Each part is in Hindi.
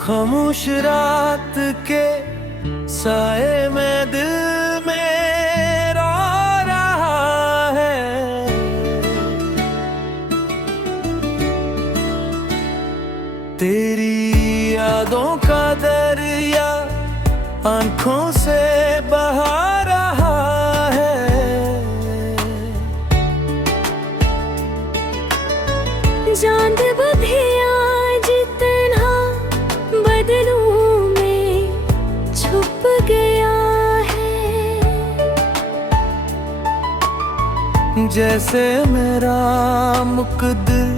खामोश रात के साए में दिल मेरा रहा है। तेरी यादों का दरिया आंखों से बहा रहा है। चांद बधिया जितना बदलूं में छुप गया है। जैसे मेरा मुकद्दर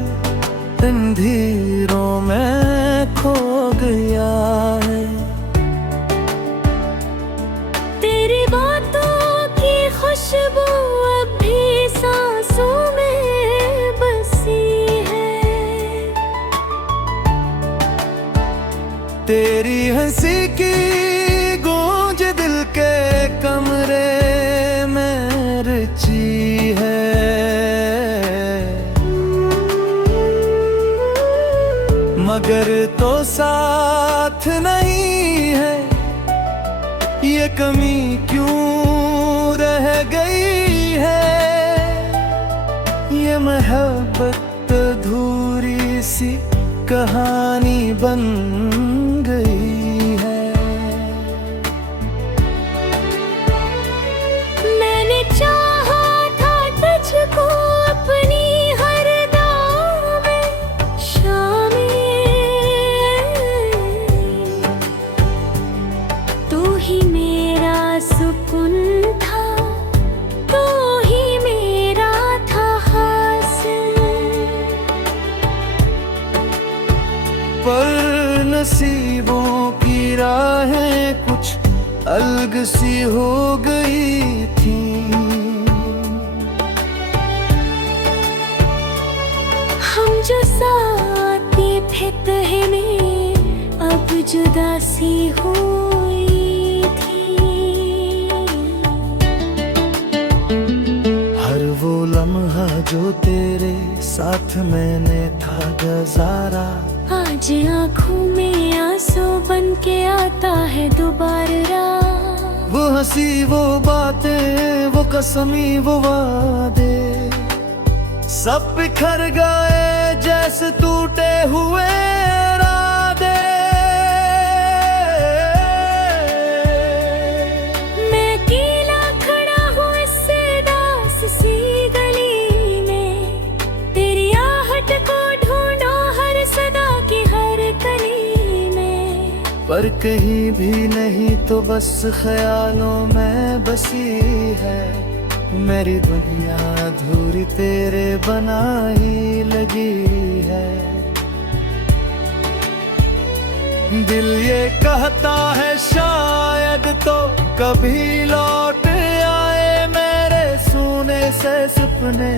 अंधेरों में खो गया है। तेरी बातों की खुशबू अब भी सांसों में बसी है। तेरी हंसी की गूंज दिल के कमरे में रची है। मगर तो साथ नहीं है, ये कमी क्यों रह गई है। ये मोहब्बत अधूरी सी कहानी बन गई है। मैंने चाहा था तुझको अपनी हर दाव में शामिल। तू ही मेरा सुकून था, तू ही मेरा था हासिल। पर नसीबों की राहें कुछ अलग सी हो गई थी। हम जो साथ थे तहे में अब जुदा सी हुई थी। हर वो लम्हा जो तेरे साथ मैंने था गुजारा, आज आँखों में आंसू बन के आता है दोबारा। वो हंसी वो बातें वो कसमी वो वादे सब बिखर गए जैसे टूटे हुए इरादे। मैं अकेला खड़ा हूँ इस दास सी गली में। तेरी आहट को ढूंढो हर सदा की हर कली में। पर कहीं भी नहीं तो बस ख्यालों में बसी है। मेरी दुनिया अधूरी तेरे बना ही लगी है। दिल ये कहता है शायद तो कभी लौट आए मेरे सोने से सपने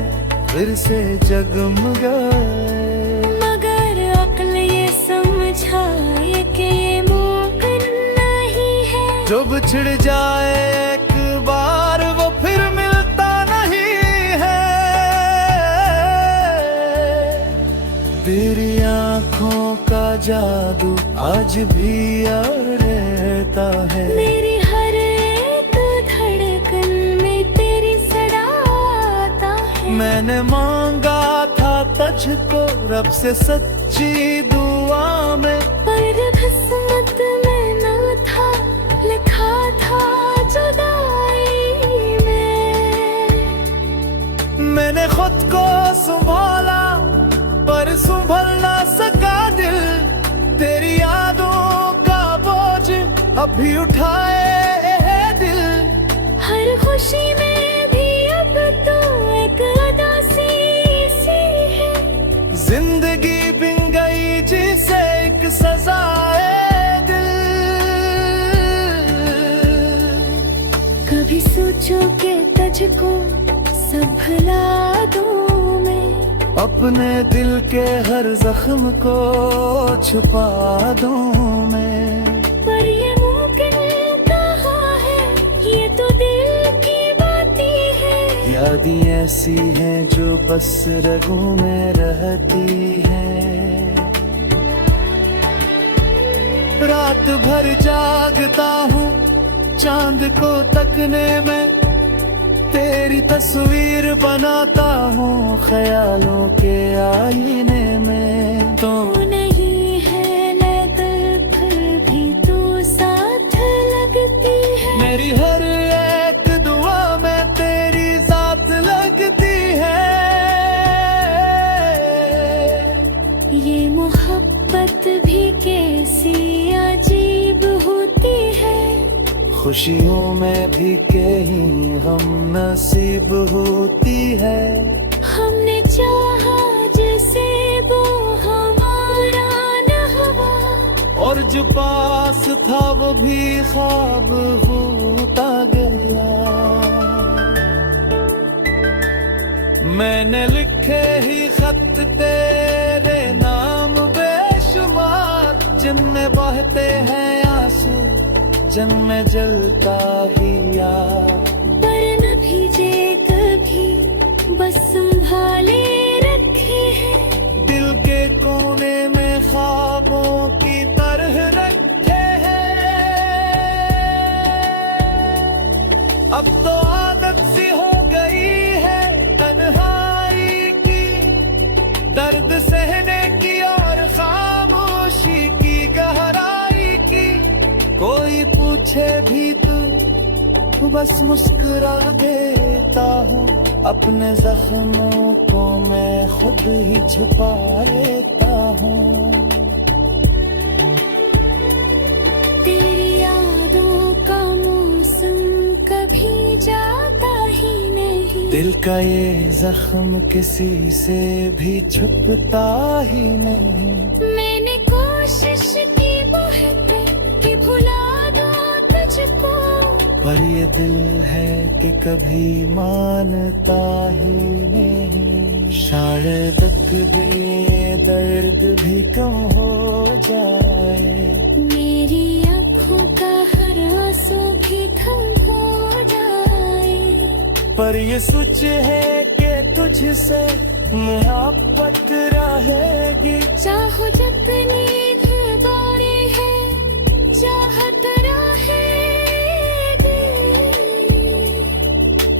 फिर से जगमगाए। मगर अक्ल ये समझाए कि ये मुमकिन नहीं है। जो बिछड़ जाए एक बार वो फिर मिलता नहीं है। तेरी आंखों का जादू आज भी याद रहता है। मेरी हर एक धड़कन में तेरी सदा आता है। मैंने मांगा था तुझको रब से सच्ची दुआ में, पर किस्मत में न था लिखा था जुदाई में। मैंने खुद को संभाला पर संभल ना सका दिल। तेरी यादों का बोझ अभी उठाए है दिल। हर खुशी में भी अब तो एक उदासी सी है। जिंदगी बिन गई जिसे एक सजा है दिल। कभी सोचो कि तुझको संभला दूं मैं। अपने दिल के हर जख्म को छुपा दूं मैं। पर ये मुमकिन कहाँ है, ये तो दिल की बातें हैं। यादें ऐसी हैं जो बस रगों में रहती हैं। रात भर जागता हूँ चांद को तकने में, तेरी तस्वीर बनाता हूँ ख्यालों के आईने में। तू नहीं है नजर फिर भी तू साथ लगती है, मेरी हर एक दुआ में तेरी जात लगती है। ये मोहब्बत भी कैसी अजीब होती है, खुशियों में भी कहीं हम नसीब होती है। हमने चाहा जिसे वो हमारा न हुआ, और जो पास था वो भी ख्वाब होता गया। मैंने लिखे ही खत तेरे नाम बेशुमार, जिनमें बहते हैं आंसू जन्म जलता ही यार। पर न भीजे कभी बस संभाले रखे हैं, दिल के कोने में ख्वाबों की तरह रखे हैं। अब तो आदत सी हो गई है तन्हाई की, दर्द सहने की और खामोशी की गहराई की। कोई पूछे भी तो बस मुस्कुरा देता हूँ, अपने जख्मों को मैं खुद ही छुपा लेता हूँ। तेरी यादों का मौसम कभी जाता ही नहीं, दिल का ये जख्म किसी से भी छुपता ही नहीं। मैंने कोशिश की बहुत कि भुला दो तुझको, पर ये दिल है कि कभी मानता ही नहीं। शायद ये दर्द भी कम हो जाए, मेरी आँखों का हर आंसू भी ठंड हो जाए। पर ये सोच है कि तुझसे मोहब्बत रहेगी। चाहो जितनी गौरी है चाहत रहेगी,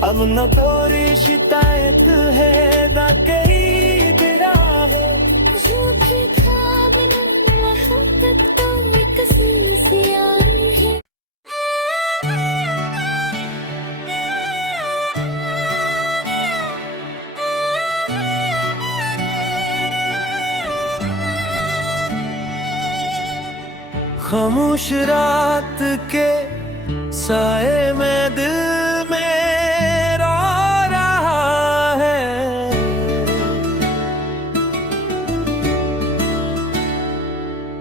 अब न कोई शिकायत है न कहीं बिरा है। झूठी ख्वाब न मोहब्बत तो एक सिलसिला है। खामोश रात के साए में दिल मेरा रहा है।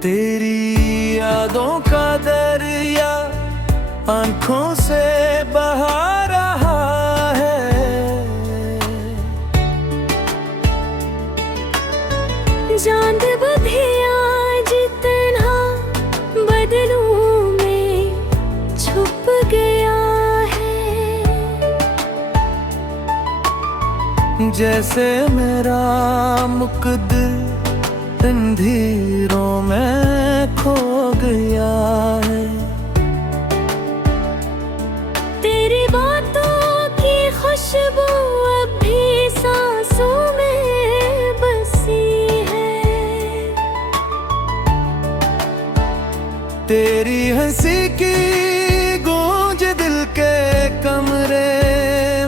तेरी यादों का दरिया आंखों से बहा रहा है। चांद बधिया जितना बदलूं में छुप गया है, जैसे मेरा मुकद्दर अंधेरों में खो गया है। तेरी बातों की खुशबू अब भी सांसों में बसी है, तेरी हंसी की गूंज दिल के कमरे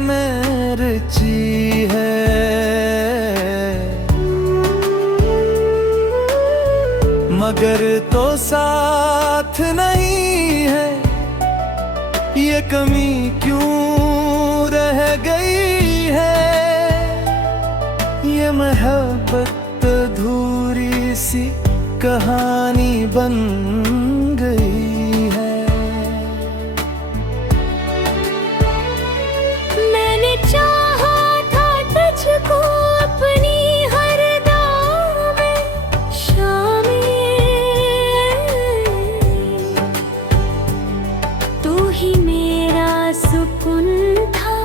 में रची है। मगर तो साथ नहीं है, ये कमी क्यों रह गई है। ये मोहब्बत अधूरी सी कहानी बन गई है। मैंने चाहा था तुझको अपनी हर दाव में शामिल, तू ही मेरा सुकून था,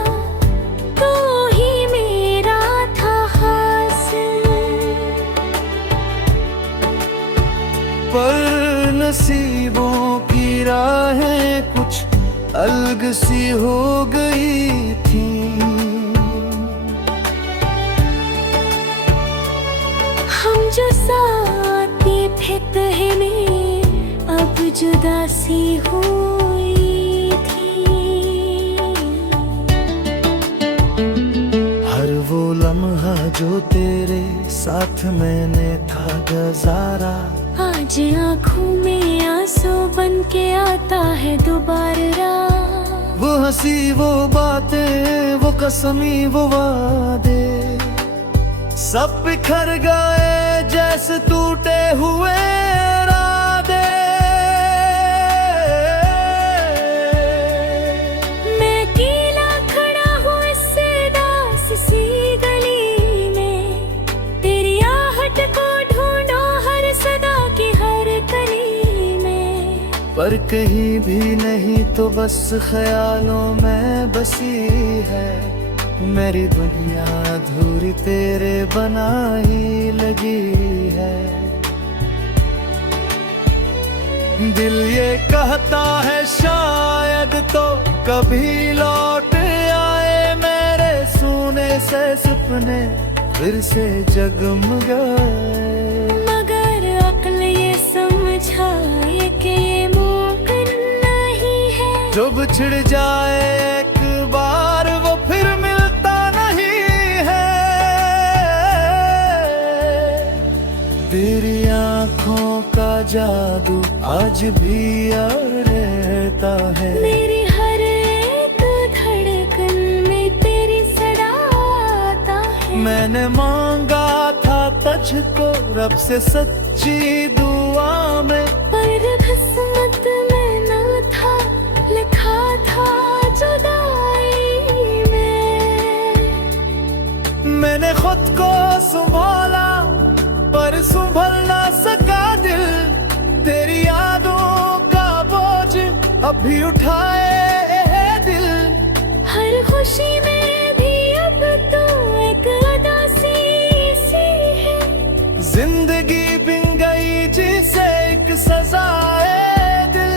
तू ही मेरा था हासिल। पर नसीब अलग सी हो गई थी। हम जो साथ ये थे तहे में, अब जुदासी हुई थी। हर वो लम्हा जो तेरे साथ मैंने था गुजारा, आज आँखों में आंसू बन के आता है दोबारा। वो हंसी वो बातें वो कसमी वो वादे सब बिखर गए जैसे टूटे हुए इरादे। मैं अकेला खड़ा हूँ इस दास सी गली में, तेरी आहट को ढूंढो हर सदा की हर कली में। पर कहीं भी नहीं तो बस ख्यालों में बसी है, मेरी दुनिया अधूरी तेरे बना ही लगी है। दिल ये कहता है शायद तो कभी लौट आए, मेरे सोने से सपने फिर से जगमगाए। मगर अक्ल ये समझाए कि ये मुमकिन नहीं है, जो बिछड़ जाए एक बार वो फिर मिलता नहीं है। तेरी आँखों का जादू आज भी याद रहता है, मेरी हर एक धड़कन में तेरी सदा आता है। मैंने मांगा था तुझको रब से सच्ची दुआ में, पर किस्मत में न था लिखा था जुदाई में। मैंने खुद को संभाला पर संभल ना सका दिल, तेरी यादों का बोझ अभी उठाए है दिल। हर खुशी में भी अब तो एक उदासी सी है, जिंदगी बिन गई जिसे एक सजाए दिल।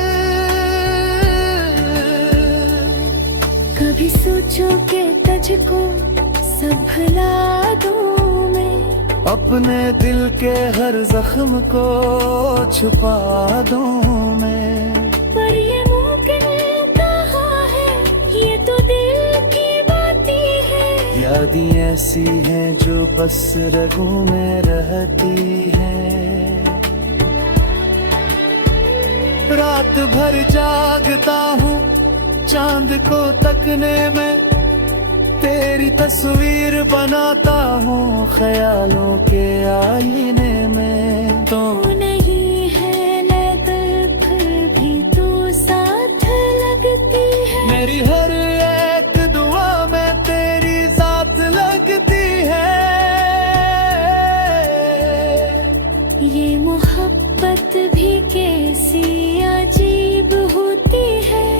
कभी सोचो कि तुझको सब भुला दूं मैं, अपने दिल के हर जख्म को छुपा दूं मैं। पर ये मुमकिन कहाँ है, ये तो दिल की बातें है। यादें ऐसी हैं जो बस रगों में रहती हैं, रात भर जागता हूँ चांद को तकने में, तेरी तस्वीर बनाता हूँ ख्यालों के आईने में। तो नहीं है नजर फिर भी तू साथ लगती है, मेरी हर एक दुआ में तेरी जात लगती है। ये मोहब्बत भी कैसी अजीब होती है,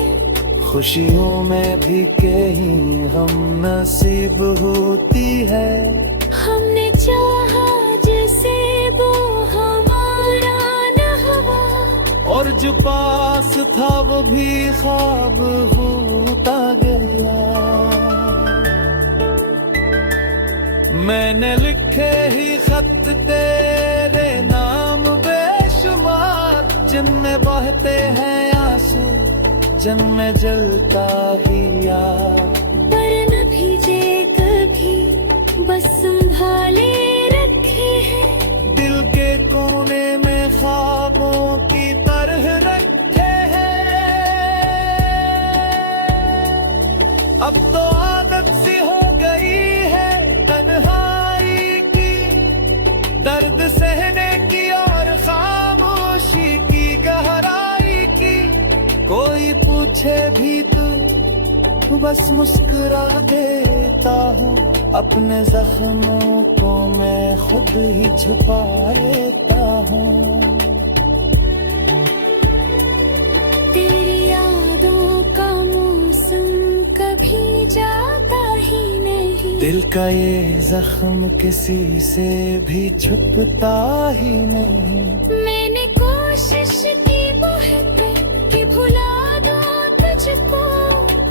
खुशियों में भी कहीं हम नसीब होती है। हमने चाहा जिसे वो हमारा न हुआ, और जो पास था वो भी ख्वाब होता गया। मैंने लिखे ही खत तेरे नाम बेशुमार, जिनमें बहते हैं आंसू जन्म जलता ही यार। पर न भीजे कभी बस संभाले रखे हैं, दिल के कोने में ख्वाबों की तरह रखे हैं। अब तो आदत सी हो गई है तन्हाई की, दर्द सहने की और खामोशी की गहराई की। कोई पूछे भी तो बस मुस्कुरा देता हूँ, अपने जख्मों को मैं खुद ही छुपा लेता हूँ। तेरी यादों का मौसम कभी जाता ही नहीं, दिल का ये जख्म किसी से भी छुपता ही नहीं। मैंने कोशिश की बहुत कि भुला दूं तुझको,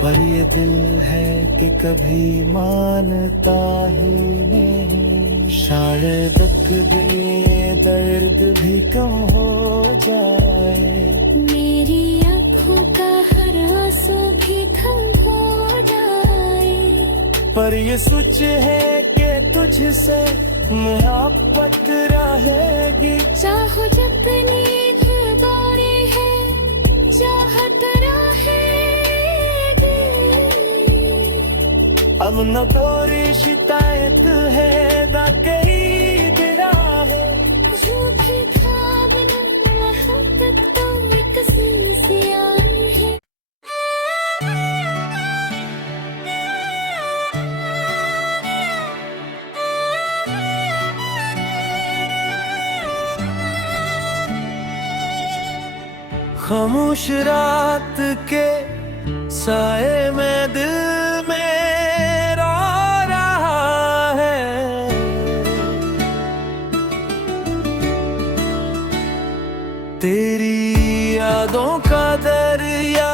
पर ये दिल है कि कभी मानता ही नहीं। शायद एक दिन ये दर्द भी कम हो जाए, मेरी आँखों का हर आंसू भी ठंड हो जाए। पर ये सोच है कि तुझसे मोहब्बत रहेगी। चाहो जितनी दौरे है चाहत रहेगी। अब न कोई शिकायत है न कहीं दिरा है। झूठी ख्वाब न मोहब्बत तो एक सिलसिला है। खामोश रात के साए में दिल मेरा रहा है। तेरी यादों का दरिया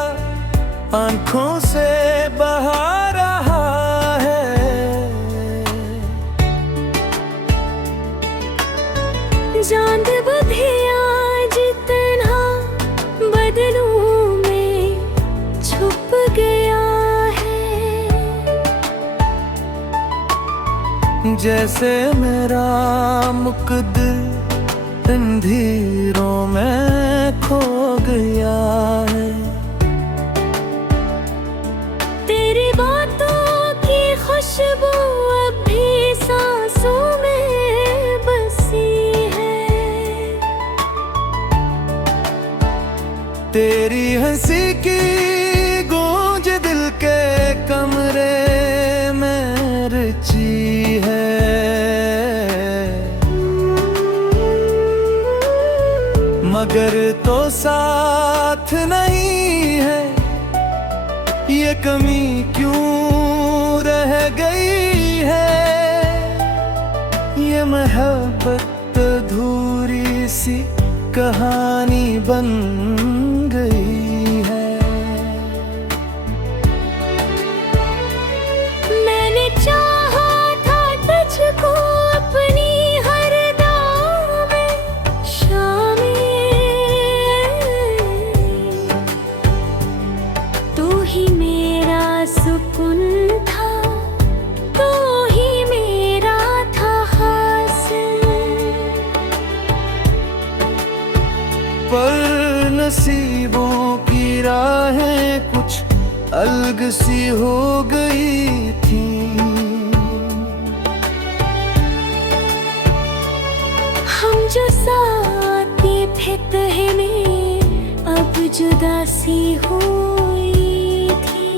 आंखों से बहा रहा है। चांद बधिया जितना बदलूं में छुप गया है। जैसे मेरा मुकद्दर अंधेरों में खो गया है। तेरी बातों की खुशबू अब भी सांसों में बसी है। तेरी हंसी की गूंज दिल के कमरे में रची है। मगर तो साथ नहीं है, ये कमी क्यों रह गई है। ये मोहब्बत अधूरी सी कहानी बन गई है। मैंने चाहा था तुझको अपनी हर दाव में शामिल। तू ही मेरा सुकून था, तू ही मेरा था हासिल। पर नसीबों की राहें कुछ अलग सी हो गई थी। हम जो साथ थे तहे में अब जुदा सी हुई थी।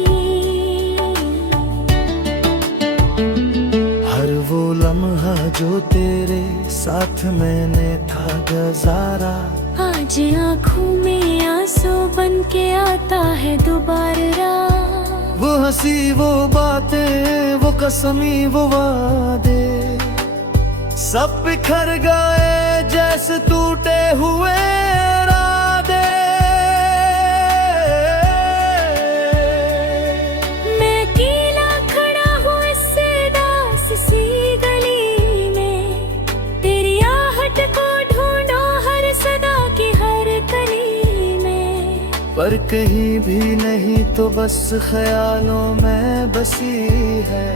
हर वो लम्हा जो तेरे साथ मैंने था गुजारा, आज आँखों में आंसू बन के आता है दोबारा। वो हंसी वो बातें वो कसमी वो वादे सब बिखर गए जैसे टूटे हुए इरादे। मैं अकेला खड़ा हूँ इस दास सी गली में। तेरी आहट को ढूंढो हर सदा की हर कली में। पर कहीं भी नहीं तो बस ख्यालों में बसी है।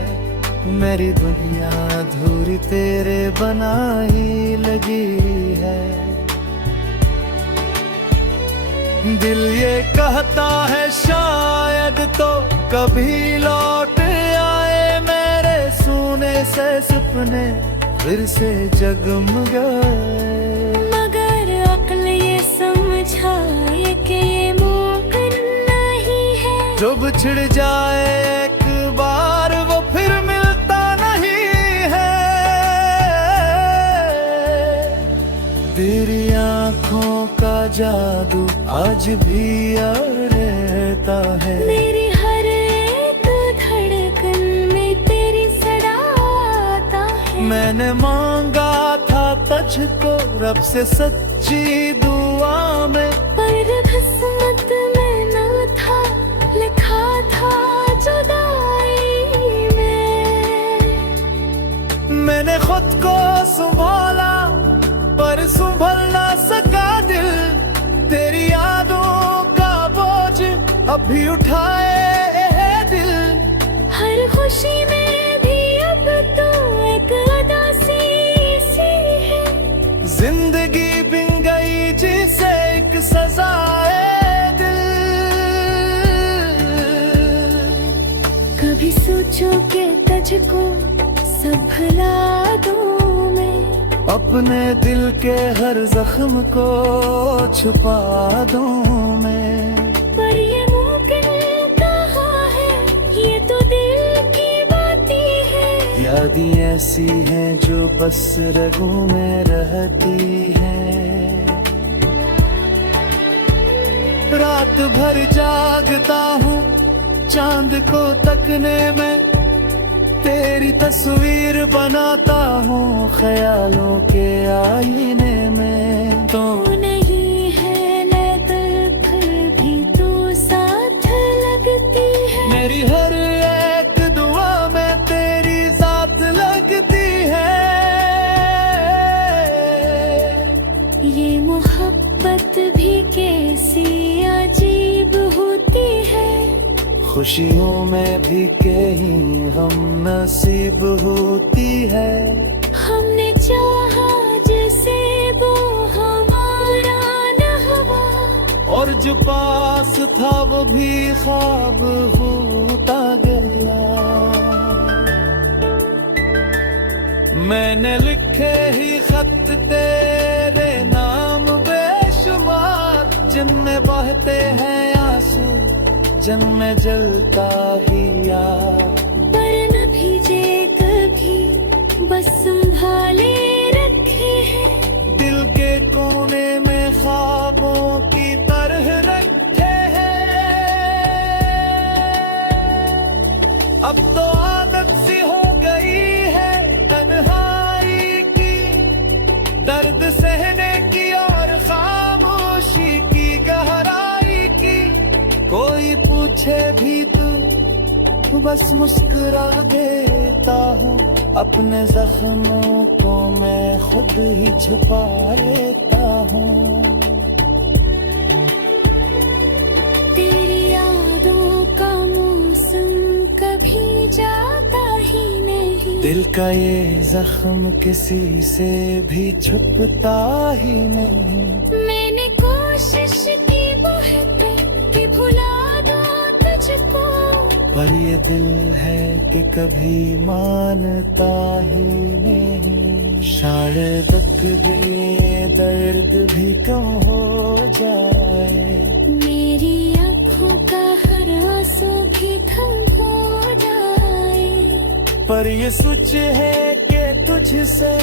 मेरी दुनिया अधूरी तेरे बना ही लगी है। दिल ये कहता है शायद तो कभी लौट आए मेरे सोने से सपने फिर से जगमगाए। मगर अक्ल ये समझाए कि ये मुमकिन नहीं है। जो बिछड़ जाए एक बार वो फिर मिलता नहीं है। तेरी आंखों का जादू आज भी याद रहता है। मेरी हर एक धड़कन में तेरी सदा आता है। मैंने मांगा था तुझको रब से सच्ची दुआ में, पर किस्मत में न था लिखा था। अभी उठाए है दिल, हर खुशी में भी अब तो एक उदासी सी है। जिंदगी बिन गई जिसे एक सजाए दिल। कभी सोचो कि तुझको सब भुला दूं मैं, अपने दिल के हर जख्म को छुपा दूं मैं। पर ये मुमकिन कहाँ है, ये तो दिल की बातें है। यादें ऐसी हैं जो बस रगों में रहती हैं। रात भर जागता हूँ चांद को तकने में, तेरी तस्वीर बनाता हूँ ख्यालों के आईने में। तो नहीं है नजर फिर भी तू साथ लगती है। मेरी हर एक दुआ में तेरी जात लगती है। ये मोहब्बत भी कैसी अजीब होती है। खुशियों में भी कहीं हम नसीब होती है। हमने चाहा जिसे वो हमारा न हुआ, और जो पास था वो भी ख्वाब होता गया। मैंने लिखे ही खत तेरे नाम बेशुमार, जिनमें बहते हैं आंसू जन्म जलता ही यार। पर न भीजे कभी बस संभाले रखे हैं। दिल के कोने में ख्वाबों की तरह रखे हैं। अब तो आदत सी हो गई है तन्हाई की, दर्द सहने की और खामोशी की गहराई की। कोई पूछे भी तो बस मुस्कुरा देता हूँ, अपने जख्मों को मैं खुद ही छुपा लेता हूँ। तेरी यादों का मौसम कभी जाता ही नहीं। दिल का ये जख्म किसी से भी छुपता ही नहीं। मैंने कोशिश की बहुत कि भुला दो तुझको, पर ये दिल है कि कभी मानता ही नहीं। शायद ये दर्द भी कम हो जाए, मेरी आँखों का हर आंसू भी थम हो जाए। पर ये सोच है कि तुझसे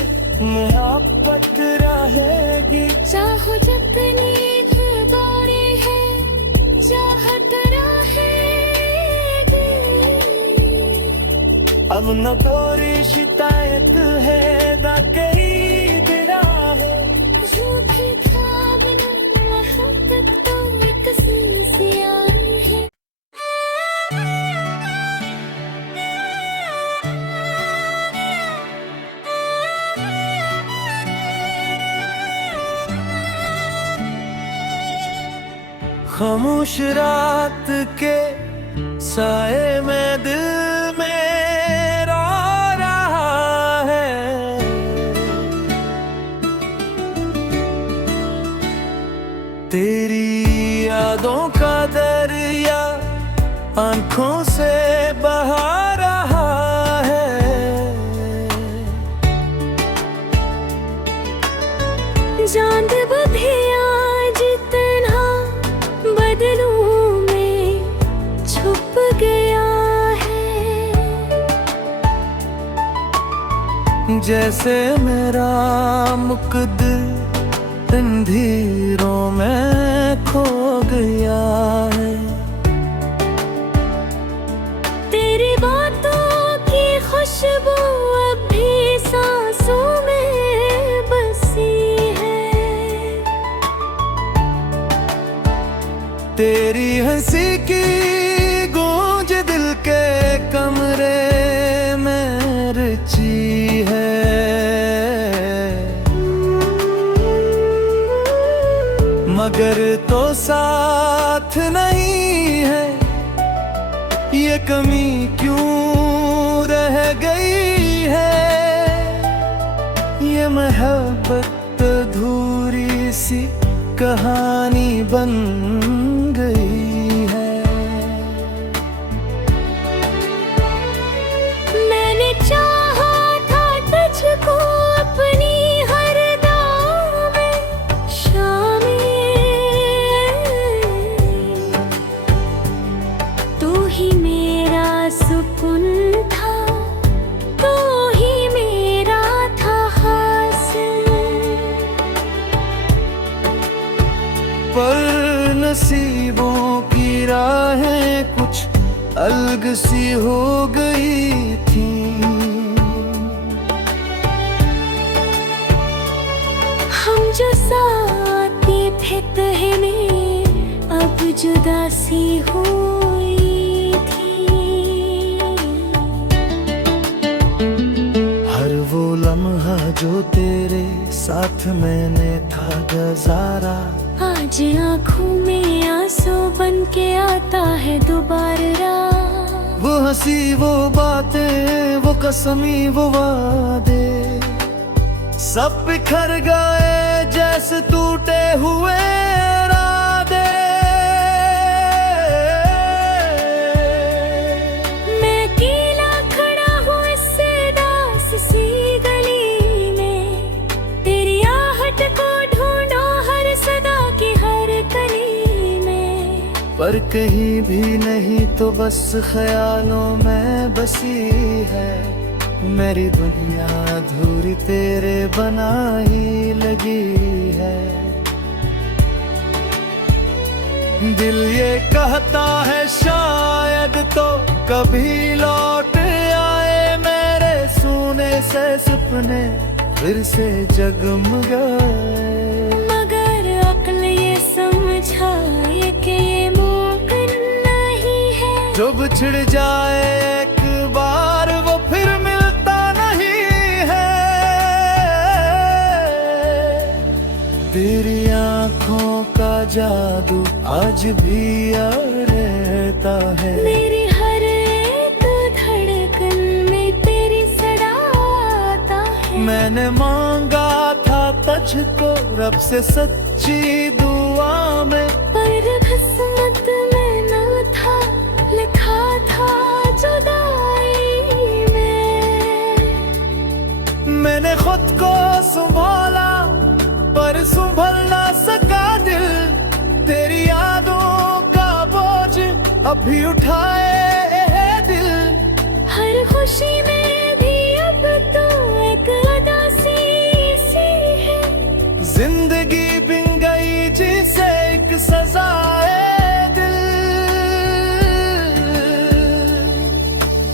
मोहब्बत रहेगी। चाहो जितनी गौरी है चाहत रहेगी। अब न कोई शिकायत है न कहीं बिना है। झूठी ख्वाब न मोहब्बत तो एक सिलसिला है। खामोश रात के साए में दिल मेरा रहा है। तेरी यादों का दरिया आंखों से बहा रहा है। चांद बधिया जितना बदलूं में छुप गया है। जैसे मेरा मुकद्दर अंधेरों में खो गया है। तेरी बातों की खुशबू अब भी सांसों में बसी है। तेरी हंसी की गूंज दिल के कमरे में रची है। मगर तो साथ नहीं है ये कमी क्यों रह गई है, ये मोहब्बत अधूरी सी कहानी बन गई है। मैंने चाहा था तुझको अपनी हर दाव में शामिल, तू ही मेरा सुकून था, तू ही मेरा था हासिल। पर नसीबों की राहें कुछ अलग सी हो गई थी। हम जो साथी थे तहे में अब जुदा सी हुई थी। हर वो लम्हा जो तेरे साथ मैंने था गुजारा, आज आँखों में आंसू बन के आता है दोबारा। वो हंसी वो बातें वो कसमी वो वादे सब बिखर गए जैसे टूटे हुए इरादे। मैं अकेला खड़ा हूँ इस दास सी गली में, तेरी आहट को ढूंढो हर सदा की हर कली में। पर कहीं भी नहीं तो बस ख्यालों में बसी है, मेरी दुनिया अधूरी तेरे बना ही लगी है। दिल ये कहता है शायद तो कभी लौट आए, मेरे सोने से सपने फिर से जगमगाए। मगर अक्ल ये समझाए कि ये मुमकिन नहीं है, जो बिछड़ जाए एक बार वो फिर मिलता नहीं है। तेरी आंखों का जादू आज भी याद रहता है, मेरी हर एक धड़कन में तेरी सदा आता है। मैंने मांगा था तुझको रब से सच्ची दुआ में, पर किस्मत में न था लिखा था जुदाई में। मैंने खुद को संभाला पर संभल ना सका दिल, तेरी यादों का बोझ अभी उठाए है दिल। हर खुशी में भी अब तो एक उदासी सी है, जिंदगी बिन गई जिसे एक सजा है दिल।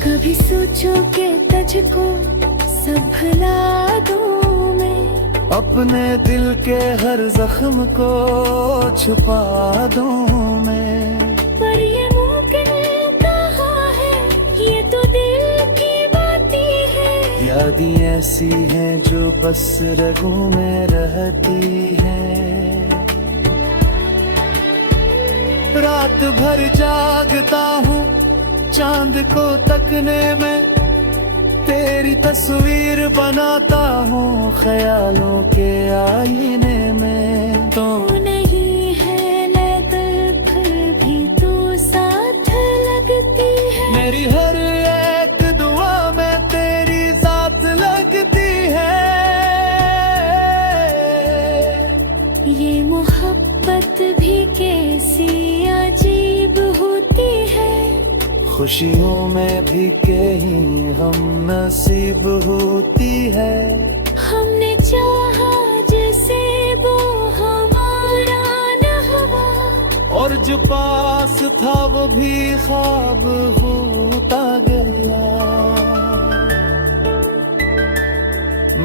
कभी सोचो कि तुझको संभला दूं मैं, अपने दिल के हर जख्म को छुपा दूं मैं। पर ये मुमकिन कहाँ है, ये तो दिल की बातें है। यादें ऐसी हैं जो बस रगों में रहती हैं, रात भर जागता हूँ चांद को तकने में, तेरी तस्वीर बनाता हूँ ख्यालों के आईने में। तो नहीं है मैं दिल फिर भी तू साथ लगती है, मेरी हर एक दुआ में तेरी जात लगती है। ये मोहब्बत भी कैसी अजीब होती है, खुशियों में भी कहीं हम नसीब होती है। हमने चाहा जिसे वो हमारा न हुआ, और जो पास था वो भी ख्वाब होता गया।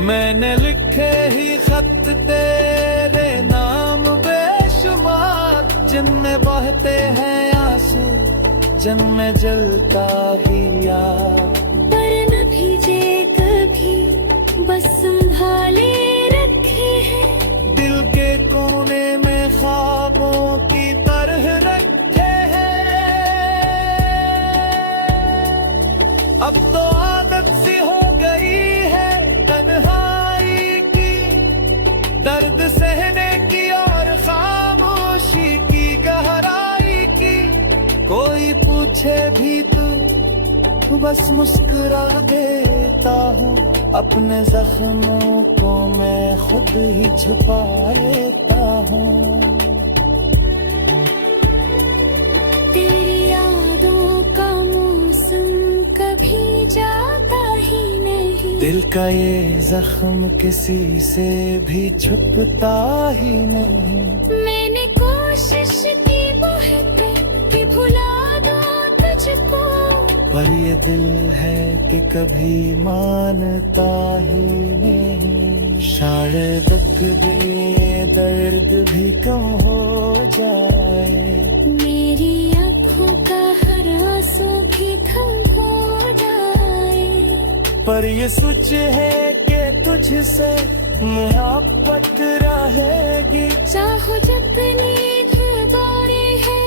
मैंने लिखे ही खत तेरे नाम बेशुमार, जिनमें बहते हैं आंसू जन्म जलता ही याद। पर न भीजे कभी बस संभाले रखे हैं, दिल के कोने में ख्वाबों की तरह रखे हैं। अब तो आदत सी हो गई है तन्हाई की, दर्द सहने की और खामोशी की गहराई की। कोई पूछे भी तो बस मुस्कुरा देता हूँ, अपने जख्मों को मैं खुद ही छुपा लेता हूँ। तेरी यादों का मौसम कभी जाता ही नहीं, दिल का ये जख्म किसी से भी छुपता ही नहीं। मैंने कोशिश की बहुत कि भुला दूं तुझको, पर ये दिल है कि कभी मानता ही नहीं। शायद ये दर्द भी कम हो जाए, मेरी आँखों का हर आंसू भी थम हो जाए। पर ये सोच है कि तुझसे मोहब्बत रहेगी। चाहो जितनी गौरी है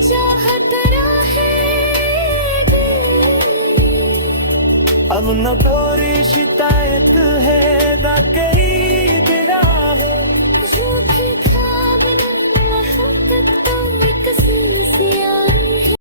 चाहत रहेगी। अब न कोई शिकायत है ना के